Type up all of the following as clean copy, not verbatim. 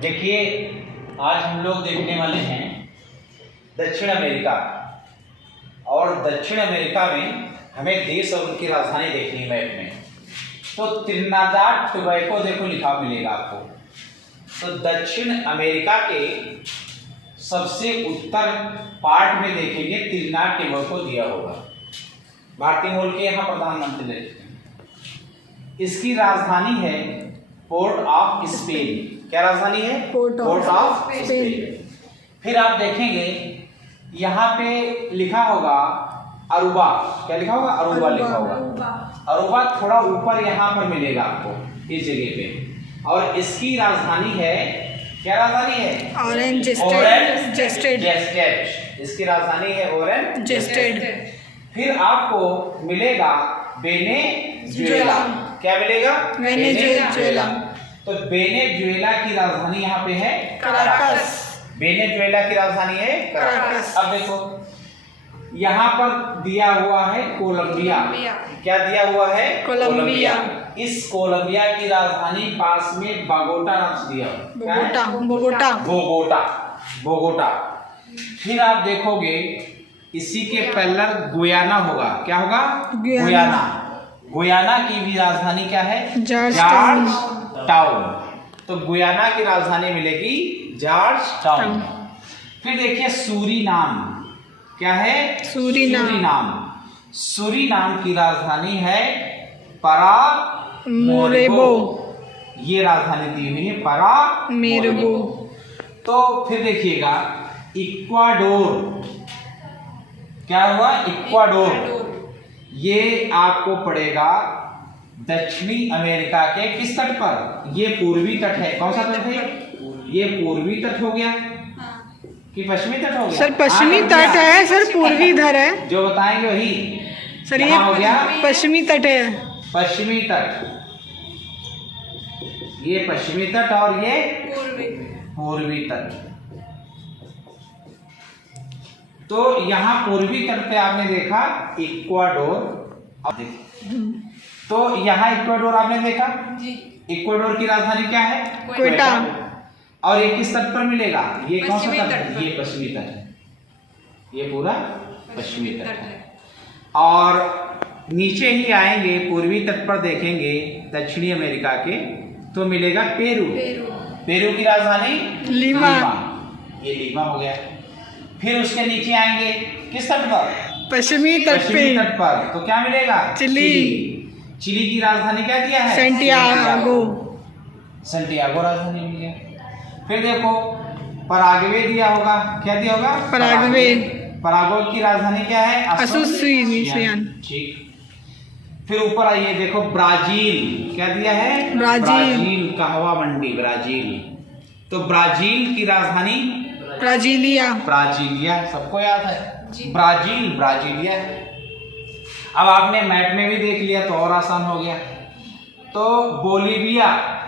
देखिए, आज हम लोग देखने वाले हैं दक्षिण अमेरिका। और दक्षिण अमेरिका में हमें देश और उनकी राजधानी देखनी है मैप में। तो त्रिनिदाद टोबैगो देखो लिखा मिलेगा आपको। तो दक्षिण अमेरिका के सबसे उत्तर पार्ट में देखेंगे त्रिनिदाद टोबैगो दिया होगा। भारतीय मूल के यहाँ प्रधानमंत्री देखते हैं। इसकी राजधानी है पोर्ट ऑफ स्पेन। क्या राजधानी है? Port of Spain. फिर आप देखेंगे यहाँ पे लिखा होगा अरुबा। क्या लिखा होगा? अरुबा लिखा होगा। अरुबा थोड़ा ऊपर यहाँ पर मिलेगा आपको इस जगह पे। और इसकी राजधानी है, क्या राजधानी है? ऑरेंज जेस्टेड। इसकी राजधानी है ऑरेंज जेस्टेड। फिर आपको मिलेगा वेनेजुएला। क्या मिलेगा? वेनेजुएला। तो वेनेजुएला की राजधानी यहाँ पे है कराकस। वेनेजुएला की राजधानी है कराकस। अब देखो यहाँ पर दिया हुआ है कोलंबिया। क्या दिया हुआ है? कोलंबिया। इस कोलंबिया की राजधानी पास में बोगोटा नाम से दिया हुआ। बोगोटा। फिर आप देखोगे इसी के पैरेलल गुयाना होगा। क्या होगा? गुयाना की भी राजधानी क्या है? George town. तो गुयाना की राजधानी मिलेगी जॉर्ज टाउन। फिर देखिए सूरीनाम। क्या है? सूरीनाम की राजधानी है पारामोरेबो। ये राजधानी दी हुई है पारामोरेबो। तो फिर देखिएगा इक्वाडोर। क्या हुआ? इक्वाडोर। ये आपको पड़ेगा दक्षिणी अमेरिका के किस तट पर? ये पूर्वी तट है। कौन सा तट है? ये पूर्वी तट हो गया कि पश्चिमी तट हो गया? सर पश्चिमी तट है सर, पूर्वी इधर है। जो बताएंगे वही सर। ये हो गया पश्चिमी तट है। पश्चिमी तट। ये पश्चिमी तट और ये पूर्वी तट। तो यहाँ पूर्वी तट पे आपने देखा इक्वाडोर। अब देखिए तो यहाँ इक्वाडोर आपने देखा जी। इक्वाडोर की राजधानी क्या है? क्वेटा। और ये किस तट पर मिलेगा? ये कौन सा तट है? ये पश्चिमी तट है। ये पूरा पश्चिमी तट है। और नीचे ही आएंगे पूर्वी तट पर देखेंगे दक्षिणी अमेरिका के, तो मिलेगा पेरू। पेरू की राजधानी लीमा। ये लीमा हो गया। फिर उसके नीचे आएंगे किस तट पर? पश्चिमी तट पर। तो क्या मिलेगा? चिली की राजधानी क्या दिया है? सेंटियागो राजधानी मिल गया। फिर देखो पराग्वे दिया होगा। क्या दिया होगा? पराग्वे की राजधानी क्या है? असूसियान। ठीक। फिर ऊपर आइए देखो ब्राजील। क्या दिया है? ब्राजील। कहवा मंडी ब्राजील। तो ब्राजील की राजधानी ब्राजीलिया। सबको याद है ब्राजीलिया। अब आपने मैप में भी देख लिया तो और आसान हो गया। तो बोलीविया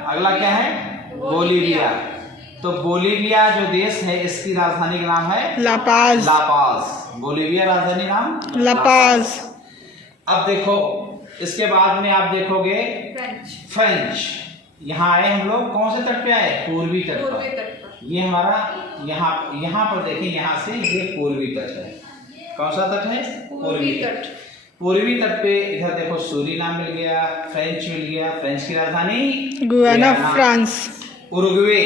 अगला क्या है? बोलीविया। तो बोलीविया जो देश है इसकी राजधानी का नाम है लापाज। बोलीविया राजधानी नाम लापाज। अब देखो इसके बाद में आप देखोगे फ्रेंच। यहाँ आए हम लोग कौन से तट पे आए? पूर्वी तट पर। ये हमारा यहाँ पर देखें, यहाँ से ये पूर्वी तट है। कौन सा तट है? पूर्वी तट। पूर्वी तट पे इधर देखो सूरीनाम मिल गया, फ्रेंच मिल गया। फ्रेंच की राजधानी गुयाना, फ्रांस। उरुग्वे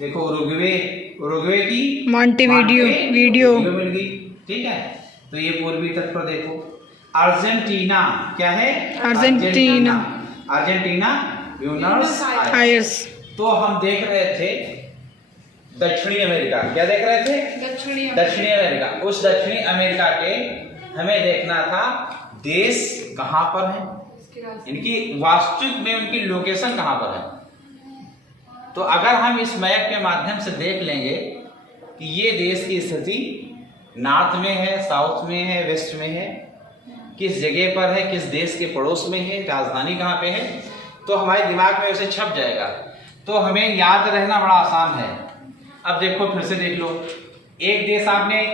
देखो उरुग्वे की मॉन्टेवीडियो मिल गई। ठीक है। तो ये पूर्वी तट पर देखो अर्जेंटीना। क्या है? Argentina Buenos Aires. तो हम देख रहे थे दक्षिणी अमेरिका। क्या देख रहे थे? दक्षिणी अमेरिका। उस दक्षिणी अमेरिका के हमें देखना था देश कहाँ पर है, इनकी वास्तविक में उनकी लोकेशन कहाँ पर है। तो अगर हम इस मैप के माध्यम से देख लेंगे कि ये देश की स्थिति नॉर्थ में है, साउथ में है, वेस्ट में है, किस जगह पर है, किस देश के पड़ोस में है, राजधानी कहाँ पे है, तो हमारे दिमाग में उसे छप जाएगा। तो हमें याद रहना बड़ा आसान है। अब देखो फिर से देख लो। एक देश आपने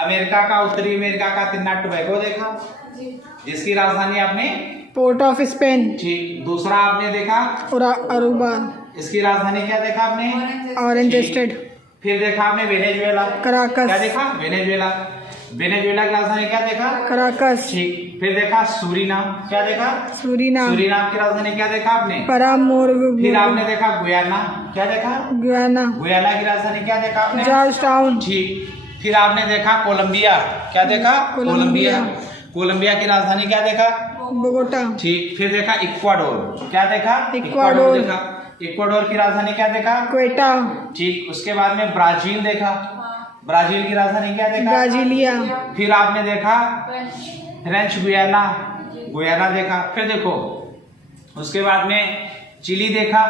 अमेरिका का, उत्तरी अमेरिका का त्रिनिदाद टोबैगो देखा जिसकी राजधानी आपने पोर्ट ऑफ स्पेन। ठीक। दूसरा आपने देखा अरुबा। इसकी राजधानी क्या देखा आपने? ऑरेंज स्टेट, फिर देखा आपने वेनेजुएला, क्या कराकस, देखा? वेनेजुएला। वेनेजुएला की राजधानी क्या देखा? कराकस, ठीक। फिर देखा सूरीनाम, क्या देखा? सूरीनाम, सूरीनाम की राजधानी क्या देखा आपने? परामोर्गो, फिर आपने देखा गुयाना, क्या देखा? गुयाना, गुयाना की राजधानी क्या देखा आपने? जॉर्ज टाउन, ठीक। फिर आपने देखा कोलंबिया, क्या देखा? कोलंबिया। कोलंबिया की राजधानी क्या देखा? बोगोटा, ठीक। फिर देखा इक्वाडोर, क्या देखा? इक्वाडोर। देखा। इक्वाडोर की राजधानी क्या देखा? क्वेटा, ठीक। उसके बाद में ब्राजील देखा, ब्राजील की राजधानी क्या देखा? ब्राजीलिया, फिर आपने देखा फ्रेंच गुयाना, गुयाना देखा। फिर देखो उसके बाद में चिली देखा,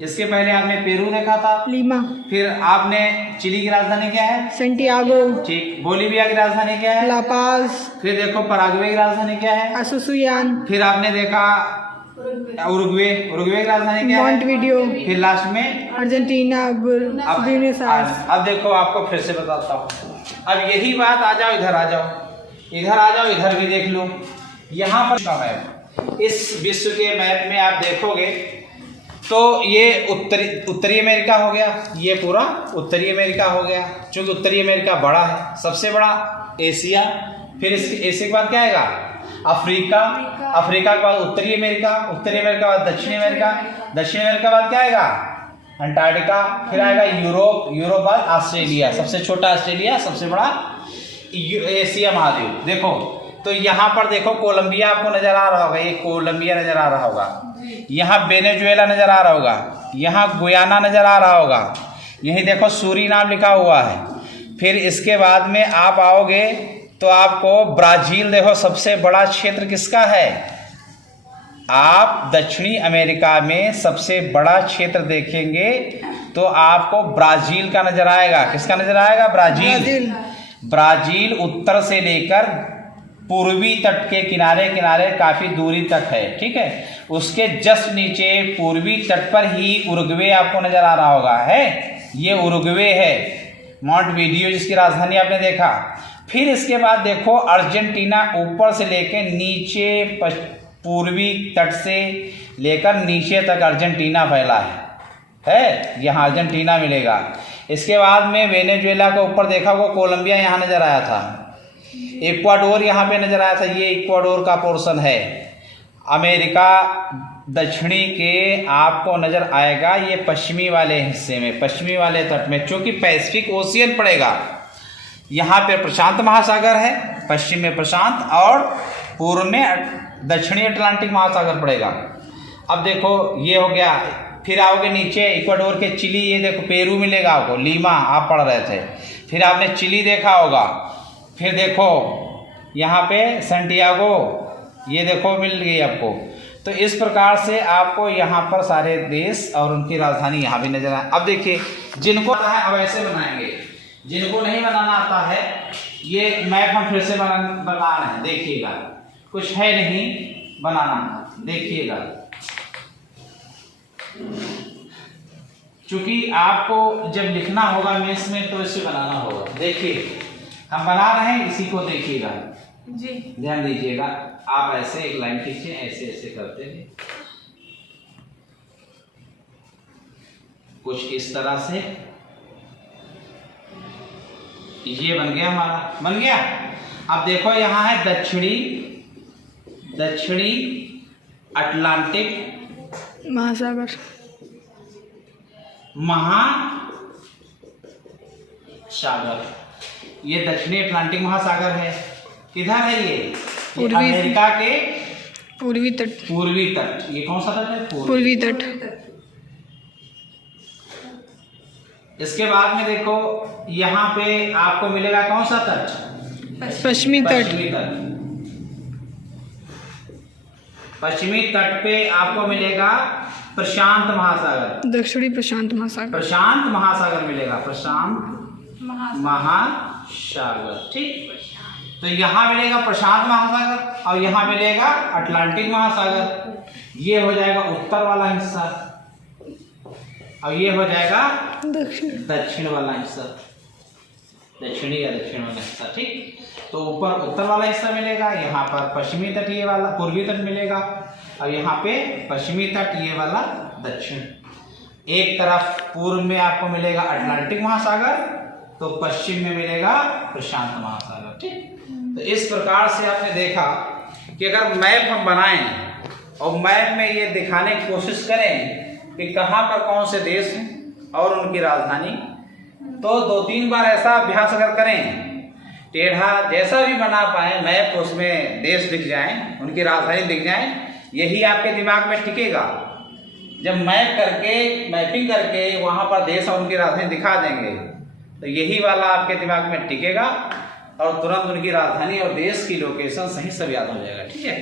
इसके पहले आपने पेरू देखा था। लीमा, फिर आपने चिली की राजधानी क्या है? सेंटियागो, ठीक। बोलीविया की राजधानी क्या है? लापाज, फिर देखो पराग्वे की राजधानी क्या है? असुसुयान, फिर आपने देखा उरुग्वे, उरुग्वे की राजधानी क्या है? मॉन्टविडियो, फिर लास्ट में अर्जेंटीना, ब्यूनस आयर्स। अब देखो आपको फिर से बताता हूँ। अब यही बात आ जाओ, इधर आ जाओ, इधर आ जाओ, इधर भी देख लो। यहाँ पर का मैप, इस विश्व के मैप में आप देखोगे तो ये उत्तरी अमेरिका हो गया, ये पूरा उत्तरी अमेरिका हो गया, क्योंकि उत्तरी अमेरिका बड़ा है, सबसे बड़ा एशिया। फिर एशिया के बाद क्या आएगा? अफ्रीका, अफ्रीका के बाद उत्तरी अमेरिका, उत्तरी अमेरिका के बाद दक्षिणी अमेरिका, दक्षिणी अमेरिका के बाद क्या आएगा? अंटार्कटिका। फिर आएगा यूरोप, यूरोप बाद ऑस्ट्रेलिया, सबसे छोटा ऑस्ट्रेलिया, सबसे बड़ा एशिया महाद्वीप। देखो तो यहाँ पर देखो कोलंबिया आपको नजर आ रहा होगा, ये कोलंबिया नजर आ रहा होगा, यहाँ वेनेजुएला नजर आ रहा होगा, यहाँ गुयाना नजर आ रहा होगा, यही देखो सूरीनाम लिखा हुआ है। फिर इसके बाद में आप आओगे तो आपको ब्राजील देखो, सबसे बड़ा क्षेत्र किसका है? आप दक्षिणी अमेरिका में सबसे बड़ा क्षेत्र देखेंगे तो आपको ब्राजील का नजर आएगा। किसका नजर आएगा? ब्राजील। ब्राजील उत्तर से लेकर पूर्वी तट के किनारे किनारे काफी दूरी तक है, ठीक है। उसके जस्ट नीचे पूर्वी तट पर ही उरुग्वे आपको नजर आ रहा होगा, है ये उरुग्वे है, मॉन्टविडियो जिसकी राजधानी आपने देखा। फिर इसके बाद देखो अर्जेंटीना ऊपर से लेकर नीचे पूर्वी तट से लेकर नीचे तक अर्जेंटीना फैला है, यहाँ अर्जेंटीना मिलेगा। इसके बाद में वेनेजुएला के ऊपर देखा वो कोलंबिया यहाँ नजर आया था, इक्वाडोर यहाँ पे नजर आया था, ये इक्वाडोर का पोर्शन है। अमेरिका दक्षिणी के आपको नजर आएगा ये पश्चिमी वाले हिस्से में, पश्चिमी वाले तट में, क्योंकि पैसिफिक ओशियन पड़ेगा। यहाँ पे प्रशांत महासागर है, पश्चिम में प्रशांत और पूर्व में दक्षिणी अटलांटिक महासागर पड़ेगा। अब देखो ये हो गया। फिर आओगे नीचे इक्वाडोर के चिली, ये देखो पेरू मिलेगा आपको, लीमा आप पढ़ रहे थे। फिर आपने चिली देखा होगा। फिर देखो यहाँ पे सेंटियागो, ये देखो मिल गई आपको। तो इस प्रकार से आपको यहाँ पर सारे देश और उनकी राजधानी यहाँ भी नजर आए। अब देखिए जिनको आता है अब ऐसे बनाएंगे, जिनको नहीं बनाना आता है ये मैप हम फिर से बना रहे हैं, देखिएगा कुछ है नहीं बनाना, देखिएगा क्योंकि आपको जब लिखना होगा मेंस में तो इसे बनाना होगा। देखिए हम बना रहे हैं, इसी को देखिएगा जी, ध्यान दीजिएगा। आप ऐसे एक लाइन खींचे, ऐसे ऐसे करते हैं कुछ इस तरह से, ये बन गया हमारा, बन गया। अब देखो यहाँ है दक्षिणी अटलांटिक महासागर, ये दक्षिणी अटलांटिक महासागर है। किधर है ये अमेरिका के पूर्वी तट, पूर्वी तट। ये कौन सा तट है? पूर्वी तट। इसके बाद में देखो यहाँ पे आपको मिलेगा कौन सा तट? पश्चिमी तट। पश्चिमी तट पे आपको मिलेगा प्रशांत महासागर, दक्षिणी प्रशांत महासागर, प्रशांत महासागर मिलेगा, प्रशांत महासागर, ठीक। तो यहाँ मिलेगा प्रशांत महासागर और यहाँ मिलेगा अटलांटिक महासागर। ये हो जाएगा उत्तर वाला हिस्सा और ये हो जाएगा दक्षिण वाला हिस्सा, दक्षिणी या दक्षिण वाला हिस्सा, ठीक। तो ऊपर उत्तर वाला हिस्सा मिलेगा, यहाँ पर पश्चिमी तट ये वाला पूर्वी तट मिलेगा और यहाँ पे पश्चिमी तट ये वाला दक्षिण। एक तरफ पूर्व में आपको मिलेगा अटलांटिक महासागर, तो पश्चिम में मिलेगा प्रशांत महासागर। ठीक, तो इस प्रकार से आपने देखा कि अगर मैप हम बनाएं और मैप में ये दिखाने की कोशिश करें कि कहाँ पर कौन से देश हैं और उनकी राजधानी, तो 2-3 बार ऐसा अभ्यास अगर करें, टेढ़ा जैसा भी बना पाए मैप, उसमें देश दिख जाएं, उनकी राजधानी दिख जाएं, यही आपके दिमाग में टिकेगा। जब मैपिंग करके वहाँ पर देश और उनकी राजधानी दिखा देंगे तो यही वाला आपके दिमाग में टिकेगा और तुरंत उनकी राजधानी और देश की लोकेशन सही सब याद हो जाएगा। ठीक है।